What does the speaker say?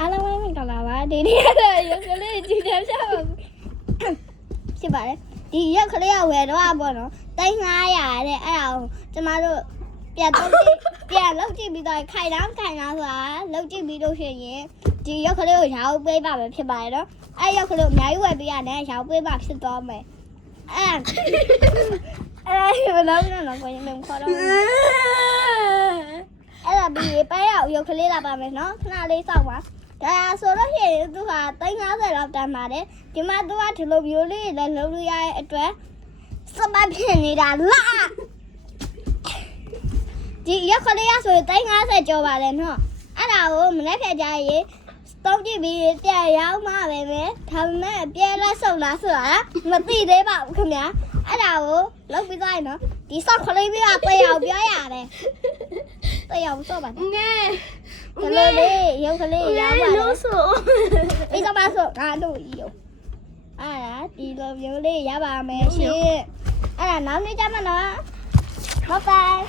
အားလုံးဝိုင်းကလာပါဒီနေ့ကတော့ရုပ်ကလေးကြည့်တယ်ရှောက်ဖြစ်ပါတယ်ဒီရုပ်ကလေးကဝယ်တော့ပေါ့နော်3900တဲ့အဲ့ဒါကိုကျမတို့ပြန်လုပ်ကြည့်ပြီးတော့ခိုင်တောင်းဆိုတာလုပ်ကြည့်ပြီးလို့ရှိရင်ဒီရုပ်ကလေးကိုရောင်းပေးပါမယ်ဖြစ်ပါတယ်နော်အဲ့ရုပ်ကလေးကိုအများကြီးဝယ်ပေးရတယ်ရောင်းပေးပါဖြစ်သွားမယ်အဲ့ဘယ်လိုလဲနော်ကိုရင်မခေါ်တော့အဲ့ဒါပြီးပဲရောက်ရုပ်ကလေးလာပါမယ်နော်ခဏလေးစောင့်ပါဒါဆိုတော့ဟဲ့သူက350လောက်တန်ပါတယ်ဒီမှာသူကဒီလိုမျိုးလေးလည်းလုံးလို့ရတဲ့အတွက်စပတ်ဖြစ်နေတာလားဒီရုပ်ကလေးရဆို350ကျော်ပါလေနော်အဲ့ဒါကိုမနေ့ကကြာရေးတောင်းကြည့်ပြီးပြန်ရောက်မှပဲမယ်ဒါပေမဲ့ပြဲလက်ဆုပ်လားဆိုတာမသိသေးပါဘူးခင်ဗျာအဲ့ဒါကိုလုပ်ပြီးသွားရင်နော်ဒီဆော့ကလေးပြီးတော့တယောက်ပြောရတယ်တယောက်ဆော့ပါငဲကလေးရုပ်ကလေးရပါလို့ဆိုဒီကမဆိုငါတို့ရုပ်အဲ့ဒါဒီလိုမျိုးလေးရပါမယ်ရှင်အဲ့ဒါနောက်နေ့ကျမှနော်ဘိုင်